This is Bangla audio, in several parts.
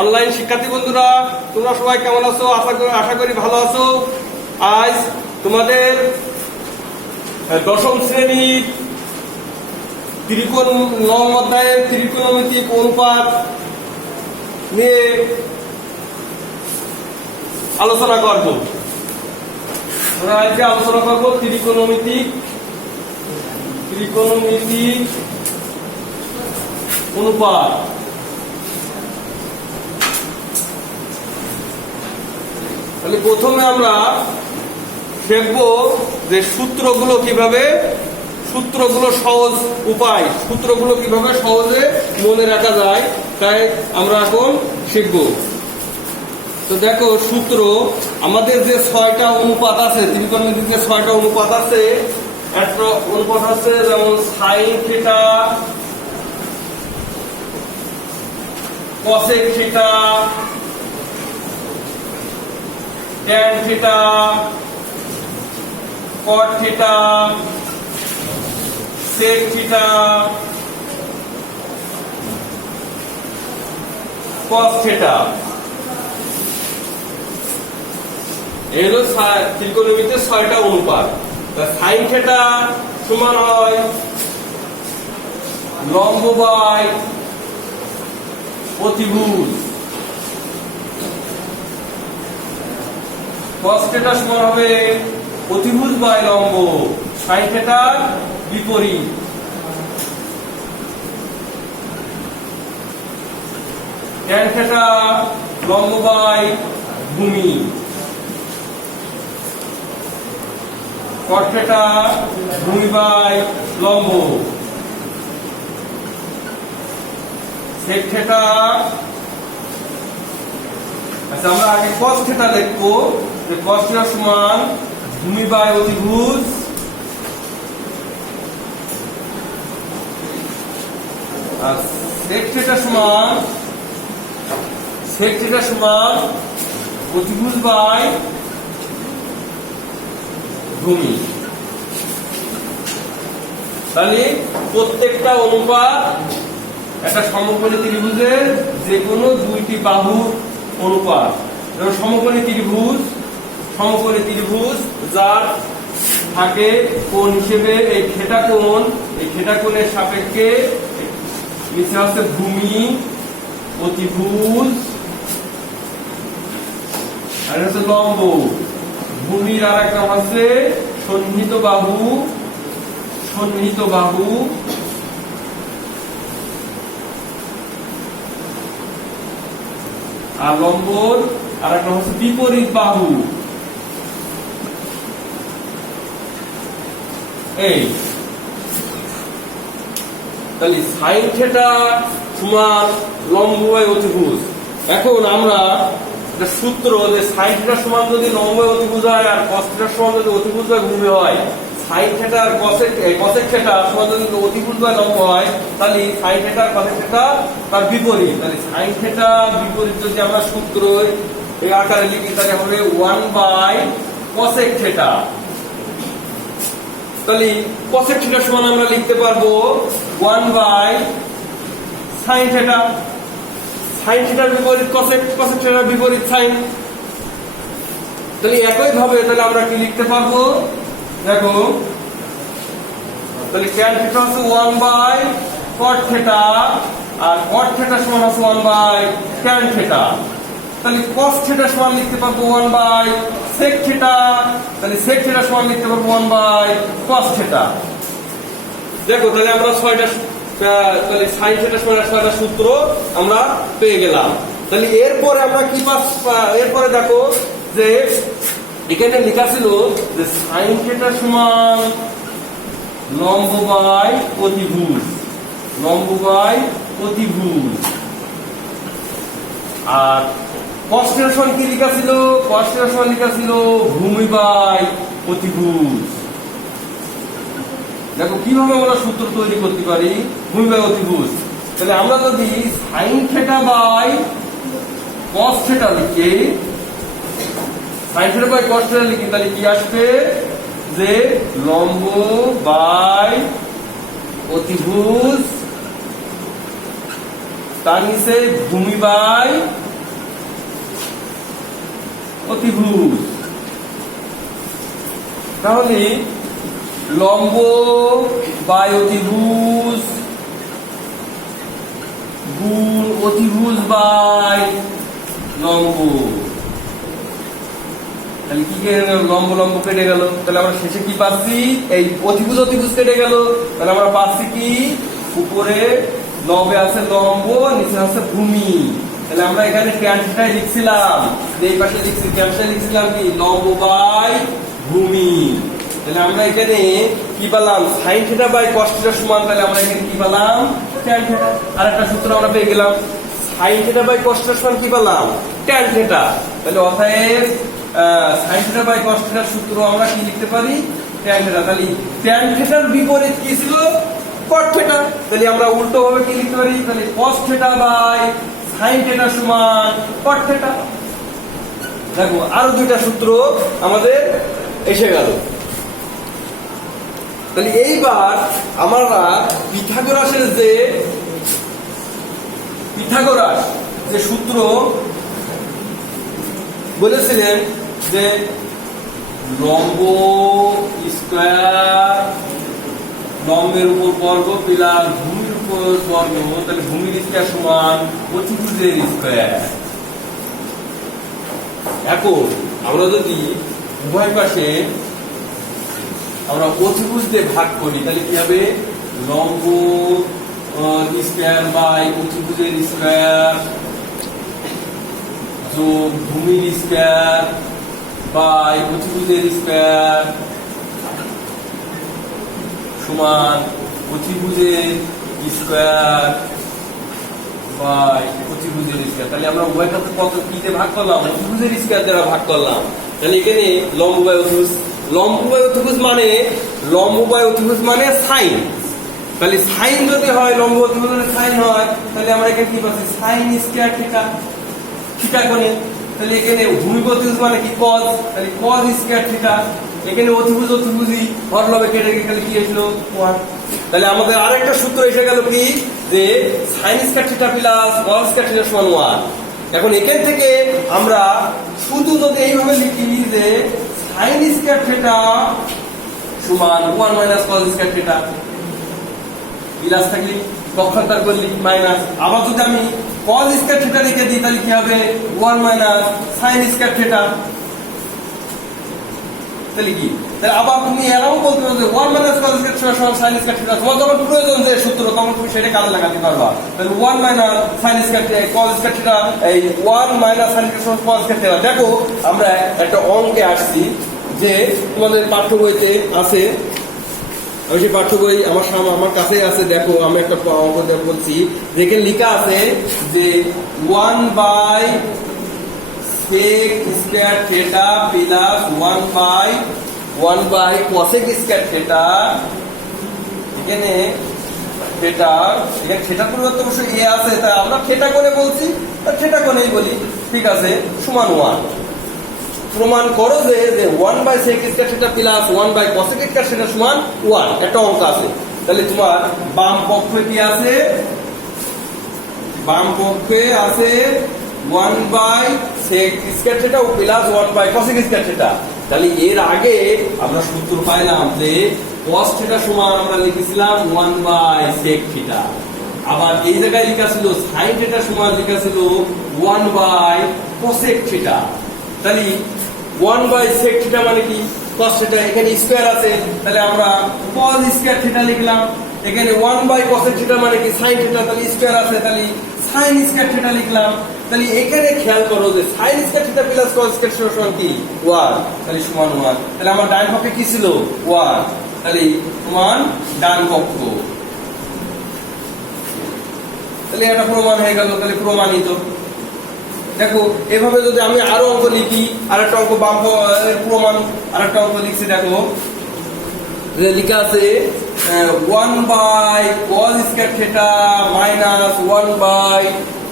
অনলাইন শিক্ষার্থী বন্ধুরা, তোমরা সবাই কেমন আছো? আশা করি ভালো আছো। আজ তোমাদের দশম শ্রেণীর নবম অধ্যায়ের ত্রিকোণমিতিক অনুপাত নিয়ে আলোচনা করব। আমরা আজকে আলোচনা করব ত্রিকোণমিতিক অনুপাত। তাহলে প্রথমে আমরা দেখব যে সূত্রগুলো কিভাবে সহজ উপায়, সূত্রগুলো কিভাবে সহজে মনে রাখা যায়, তাই আমরা এখন শিখব। তো দেখো, সূত্র আমাদের যে 6টা অনুপাত আছে, ত্রিকোণমিতিক যে 6টা অনুপাত আছে, একটা অনুপাত আছে যেমন sine theta, cosec theta, tan theta, cot theta, sec theta, cos theta. এই হলো ত্রিকোণমিতির 6টা অনুপাত। সাইন থিটা সমান হয় লম্ব বাই অতিভুজ। কস থিটা সমান হবে অতিভুজ বাই লম্ব, সাইন থিটার বিপরীত। ট্যান থিটা লম্ব বাই ভূমি, কট থিটা ভূমি বাই লম্ব, সেক থিটা। আচ্ছা, আমরা আগে কস থিটা লিখবো, যে কস থিটা সমান ভূমি বাই অতিভুজ, আর সেক থিটা সমান অতিভুজ বাই ভূমি। তাহলে প্রত্যেকটা অনুপাত একটা সমকোণী ত্রিভুজের যে কোনো দুইটি বাহুর অনুপাত। যেমন সমকোণী ত্রিভুজ যার থাকে কোণ হিসেবে এই থিটা কোণ, এই থিটা কোণের সাপেক্ষে নিচে হচ্ছে ভূমি, অতিভুজ আর হচ্ছে লম্ব। ভূমির আর একটা হচ্ছে সন্নিহিত বাহু, আর লম্বর আর একটা হচ্ছে বিপরীত বাহু। এই তাহলে সাইন থিটা সমান লম্ব বাই অতিভুজ। এখন আমরা একটা সূত্র, যে সাইন থিটা সমান যদি লম্ব বাই অতিভুজ হয় আর কস থিটা সমান যদি অতিভুজ বাই ভূমি হয়, সাইন থিটা আর কসেক থিটা সমান যদি অতিভুজ বাই লম্ব হয়, তাহলে সাইন থিটা আর কসেক থিটা তার বিপরীত। তাহলে সাইন থিটা বিপরীত যদি আমরা সূত্র এই আকারে লিখি, তাহলে হবে 1 বাই কসেক থিটা। তাহলে কসেক থিটা সমান আমরা লিখতে পারবো 1 বাই সাইন থিটা। সাইন থিটার বিপরীত কসেক, কসেক থিটার বিপরীত সাইন। তাহলে একই ভাবে তাহলে আমরা কি লিখতে পারবো? দেখো, তাহলে ট্যান থিটা হচ্ছে 1 বাই কট থিটা, আর কট থিটা সমান হচ্ছে 1 বাই ট্যান থিটা। তাহলে কস থিটা সমান লিখতে পারবো 1 বাই সেক থিটা। তাহলে সেক থিটা সমান লিখতে পারবো 1 বাই কস থিটা। দেখো, তাহলে আমরা 6টা, তাহলে সাইন থিটা সমান 6টা সূত্র আমরা পেয়ে গেলাম। তাহলে এরপরে আমরা কি এরপরে দেখো যে এখানে লেখা ছিল যে সাইন থিটা সমান লম্ব বাই অতিভুজ, আর কস থিটা সমান কি লেখা ছিল? কস থিটা সমান লেখা ছিল ভূমি বাই অতিভুজ। দেখো কিভাবে আমরা সূত্র তৈরি করতে পারি ভূমি বাই অতিভুজ। তাহলে আমরা যদি sine theta by cos theta লিখি, sine theta by cos theta লিখি, তাহলে কি আসবে? যে লম্ব বাই অতিভুজ, তার নিচে ভূমি বাই অতিভুজ। তাহলে লম্ব বাই অতিভুজ গুণ অতিভুজ বাই লম্ব। তাহলে কি কেটে গেল? লম্ব লম্ব কেটে গেল। তাহলে আমরা শেষে কি পাচ্ছি? এই অতিভুজ অতিভুজ কেটে গেল। তাহলে আমরা পাচ্ছি কি? উপরে লবে আছে লম্ব, নিচে আছে ভূমি। তাহলে আমরা এখানে ট্যান থিটা লিখছিলাম, এই পাশে লিখছি ট্যান থিটা লিখছিলাম কি? লম্ব বাই ভূমি। তাহলে আমরা এখানে কি পেলাম? Sine theta by cos theta সমান, তাহলে আমরা এখানে কি পেলাম? Tan theta. আরেকটা সূত্র আমরা পেয়ে গেলাম, sine theta by cos theta সমান কি পেলাম? Tan theta. তাহলে অতএব সাইন থিটা বাই কস থিটার সূত্র আমরা কি লিখতে পারি? Tan theta. তাহলে ট্যান থিটার বিপরীত কি ছিল? Cot theta. তাহলে আমরা উল্টো ভাবে কি লিখতে পারি? তাহলে cos theta by sine theta সমান কট থিটা। দেখো আরো দুইটা সূত্র আমাদের এসে গেল। তাহলে এইবার আমরা পিথাগোরাসের যে সূত্র বলেছিলেন যে লম্ব স্কয়ার লম্বের উপর বর্গ প্লাস ভূমির উপর বর্গ, তাহলে ভূমির স্কয়ার সমান অতিভুজের স্কয়ার। এখন আমরা যদি উভয় পাশে আমরা অতিভুজ দিয়ে ভাগ করি তাহলে কি হবে? লম্ব স্কয়ার বাই অতিভুজের স্কয়ার যোগ ভূমির স্কয়ার বাই অতিভুজের স্কয়ার সমান অতিভুজের স্কয়ার বাই অতিভুজের স্কয়ার। তাহলে আমরা উভয়টাকে কত কি দিয়ে ভাগ করলাম? অতিভুজের স্কয়ার দ্বারা ভাগ করলাম। তাহলে এখানে লম্ব বাই অতিভুজ, লম্ব বাই অতিভুজ মানে সাইন। তাহলে সাইন যদি হয়, লম্ব অতিভুজ মানে সাইন হয়, তাহলে আমরা এখানে কি পাচ্ছি? সাইন স্কয়ার থিটা, থিটা কোণে। তাহলে এখানে ভূমি অতিভুজ মানে কি? কজ। তাহলে কজ স্কয়ার থিটা। এখানে অতিভুজ অতিভুজই হরলবে কেটে গিয়ে তাহলে কি হলো? 1। তাহলে আমাদের আরেকটা সূত্র এসে গেল কি? যে sine square theta plus cos square theta সমান 1। এখন এখান থেকে আমরা শুধু যদি এইভাবে লিখি যে সাইন স্কয়ার থিটা সমান 1 minus cause square theta, plus থাকলে পক্ষান্তর করলি মাইনাস। আবার যদি আমি কজ স্কয়ার থিটা লিখে দিই তাহলে কি হবে? 1 মাইনাস সাইন স্কয়ার থিটা। তাহলে কি? তাহলে আবার তুমি এরাও বলতে পারো যে 1 মাইনাস কজ স্কয়ার থিটা সমান সাইন স্কয়ার থিটা। তোমার যখন প্রয়োজন যে সূত্র তখন তুমি সেটা কাজে লাগাতে পারবা। তাহলে 1 minus sine square theta cause square theta, এই 1 মাইনাস সাইন স্কয়ার সমান কজ স্কয়ার থিটা। দেখো আমরা একটা অঙ্কে আসছি যে তোমাদের পাঠ্য বইতে আছে, আমি সেই পাঠ্য বই আমার কাছেই আছে। দেখো আমি একটা অঙ্ক বলছি, যেখানে লেখা আছে যে 1 by sec square theta plus 1 by cosec square theta. এখানে থিটার পরিবর্তে অবশ্যই এ আছে, তাই আমরা থিটা কোণে বলছি, থিটা কোণেই বলি, ঠিক আছে, সমান 1। প্রমাণ করো যে 1 by sec square theta plus 1 by cosec square theta সমান 1। একটা অঙ্ক আছে। তাহলে তোমার বাম পক্ষে কি আছে? বাম পক্ষে আছে 1 বাই সেক স্কয়ার থিটা ও plus 1 by cosec square theta. তাহলে এর আগে আমরা সূত্র পাইলাম যে কস থিটা সমান আমরা লিখেছিলাম 1 বাই সেক থিটা। আবার এই জায়গায় লেখা ছিল সাইন থিটা সমান লেখা ছিল 1 বাই কসেক থিটা। তাহলে 1 বাই সেক থিটা মানে কি? Cos theta. এখানে স্কয়ার আছে, তাহলে আমরা কস স্কয়ার থিটা লিখলাম। এখানে 1 বাই কসেক থিটা মানে কি? সাইন থিটা, তাহলে স্কয়ার আছে, তাহলে সাইন স্কয়ার থিটা লিখলাম। তাহলে এখানে খেয়াল করো যে sine square theta plus cos square theta সমান কি? 1। তাহলে সমান 1। তাহলে আমার ডান পক্ষে কি ছিল? 1। তাহলে সমান ডান পক্ষ। তাহলে এটা প্রমাণ হয়ে গেল। তাহলে প্রমাণিত। দেখো এভাবে যদি আমি আরো অঙ্ক লিখি, আরেকটা অঙ্ক বাম প্রমাণ আরেকটা অঙ্ক লিখছি। দেখো লেখা আছে 1 by cos square theta minus 1 by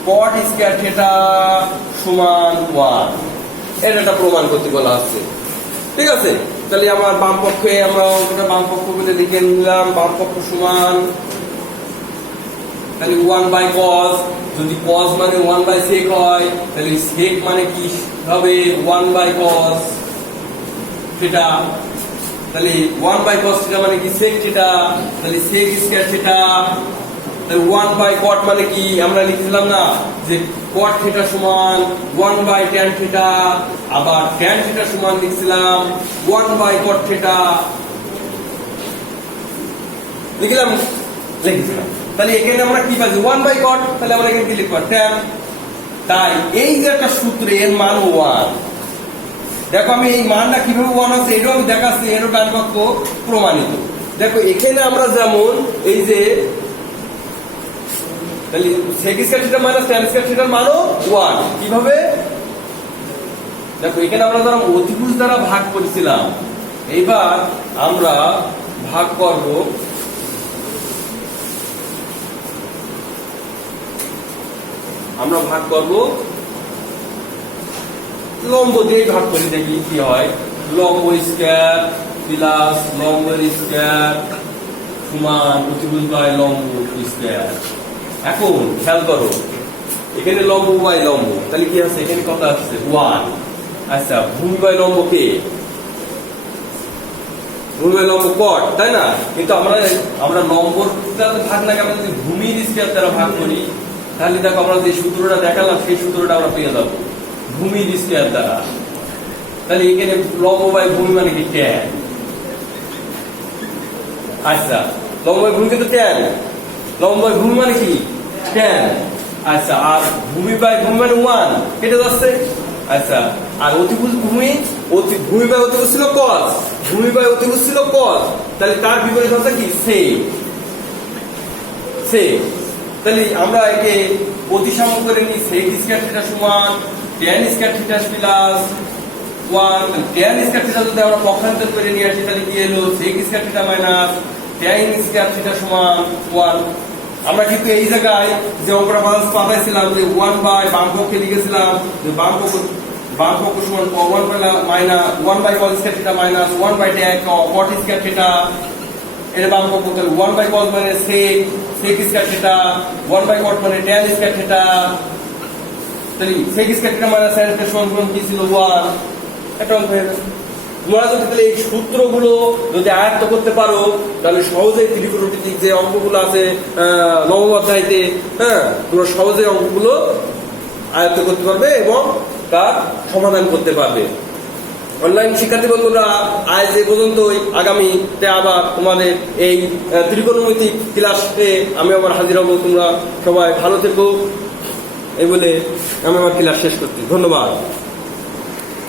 cot square theta সমান 1। এটা প্রমাণ করতে বলা হচ্ছে, ঠিক আছে। তাহলে আমার বাম পক্ষে আমরা অঙ্কটা বাম পক্ষ বলে লিখে নিলাম। বাম পক্ষ সমান তাহলে 1/cos, যদি cos মানে 1/sec হয় তাহলে sec মানে কি হবে 1/cos থিটা, তাহলে 1/cos থিটা মানে কি sec থিটা, তাহলে sec স্কয়ার থিটা, তাহলে 1/cot মানে কি আমরা লিখছিলাম না যে cot থিটা সমান 1/tan থিটা, আবার tan থিটা সমান লিখছিলাম 1/cot থিটা, লিখলাম। তাহলে এখানে আমরা কি পাচ্ছি 1/cot, তাহলে আমরা এখানে কি লিখব tan। তাই এই যে একটা সূত্র এর মান 1, দেখো আমি এই মানটা কিভাবে 1 আছে এটাও আমি দেখাচ্ছি, এরও ডান পক্ষ প্রমাণিত। দেখো এখানে আমরা যেমন এই যে তাহলে sec square theta minus tan square থিটার মানও 1, কিভাবে দেখো এখানে আমরা ধরো অতিভুজ দ্বারা ভাগ করেছিলাম, এইবার আমরা ভাগ করব লম্ব দিয়ে ভাগ করি, দেখি কি হয়। লম্ব স্কয়ার প্লাস লম্বের স্কয়ার সমান অতিভুজ বাই লম্ব স্কয়ার। এখন খেয়াল করো এখানে লম্ব বাই লম্ব, তাহলে কি আছে এখানে কত আসছে 1। আচ্ছা ভূমি বাই লম্ব কে, ভূমি বাই লম্ব cot, তাই না? কিন্তু আমরা লম্বর ভাগ না কেন যদি ভূমির স্কয়ার দ্বারা ভাগ করি তাহলে দেখো আমরা যে সূত্রটা দেখালাম সেই সূত্রটা আমরা পেয়ে যাবো ভূমির স্কয়ার দ্বারা। তাহলে এখানে লম্ব বাই ভূমি মানে কি tan। আচ্ছা লম্ব বাই ভূমি কিন্তু tan, লম্ব বাই ভূমি মানে কি tan। আচ্ছা আর ভূমি বাই ভূমি মানে 1 কেটে যাচ্ছে। আচ্ছা আর অতিভুজ ভূমি বাই অতিভুজ ছিল cos, ভূমি বাই অতিভুজ ছিল cos, তাহলে তার বিপরীত হচ্ছে কি sec। তাহলে আমরা একে প্রতিসাম্য করে নিই, sec স্কয়ার থিটা সমান tan square theta plus 1। tan square theta যদি আমরা পক্ষান্তর করে নিয়ে আসি তাহলে কি হলো sec square theta minus tan square theta সমান 1। আমরা কিন্তু এই জায়গায় যে অঙ্কটা পাঠাইছিলাম যে 1/, বাম পক্ষে লিখেছিলাম যে বাম পক্ষ সমান 1/cos square theta minus 1/tan cot square theta, এর বাম পক্ষ তাহলে 1/cos মানে sec স্কয়ার থিটা, 1/cot মানে tan স্কয়ার থিটা, তাহলে sec square theta minus tan square সমান কি ছিল 1। এটা অঙ্ক হয়ে গেল। তোমরা যদি তাহলে এই সূত্রগুলো যদি আয়ত্ত করতে পারো তাহলে সহজেই ত্রিকোণমিতিক যে অঙ্কগুলো আছে নবম অধ্যায়তে, তোমরা সহজেই অঙ্কগুলো আয়ত্ত করতে পারবে এবং তার সমাধান করতে পারবে। অনলাইন শিক্ষার্থী বন্ধুরা আজ এ পর্যন্তই, আগামীতে আবার তোমাদের এই ত্রিকোণমিতিক ক্লাসে আমি আবার হাজির হব। তোমরা সবাই ভালো থেকো এই বলে আমি আমার ক্লাস শেষ করছি। ধন্যবাদ।